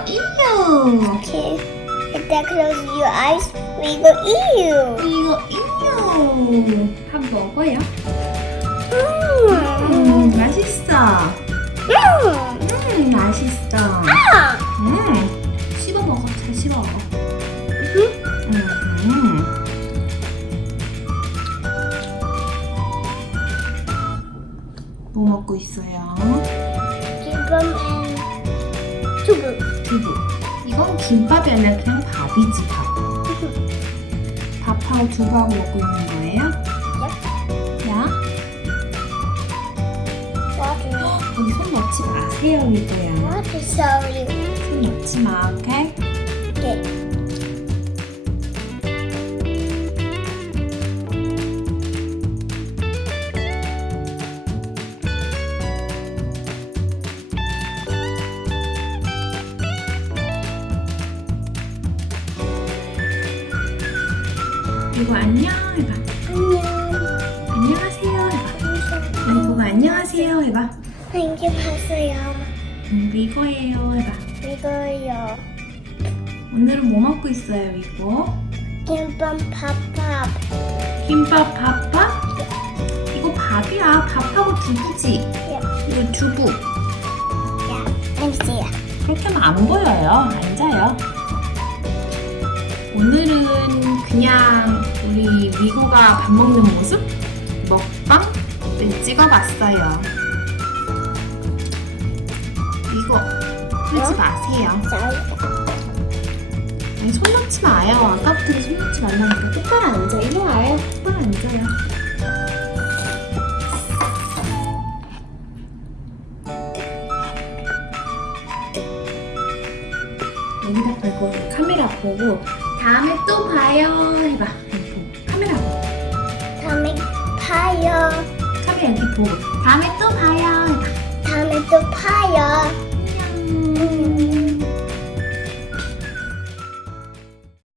Go ew. Okay. If that close your eyes, we go ew. We go ew. 밥 먹어요. Mm. 음, 맛있어. Mm. 음, 맛있어. Ah. 음, 씹어 먹어. 잘 씹어 먹어. 음. 뭐 먹고 있어요? And tubu. 두부. 이건 김밥이 아니라 그냥 밥이지 밥. 밥하고 두부하고 먹고 있는 거예요? 야, Water. 거기 손 넣지 마세요. Water, sorry. 손 넣지 마, 오케이? Okay. 그리고 안녕 해봐. 안녕. 안녕하세요 해봐. 우리 보고 안녕하세요 해봐. 안녕하세요. 음, 이거예요 해봐. 이거요. 오늘은 뭐 먹고 있어요 이거? 김밥 팝팝. 김밥 밥밥? 이거 밥이야. 밥하고 두부지. 이거 두부. 야, 냄새야. 그렇게 하면 안 보여요. 앉아요. 오늘은 그냥 우리 위고가 밥 먹는 모습 먹방을 찍어봤어요. 위고 하지 어? 마세요. 아니 손 넣지 마요. 아까부터 손 넣지 말라니까 똑바로 앉아. 이리 와요. 똑바로 앉아요. 여기다 보고 카메라 보고 다음에 또 봐요. 해봐. 카메라 보고. 다음에 봐요. 카메라 여기 보고. 다음에 또 봐요. 해봐. 다음에 또 봐요. 안녕.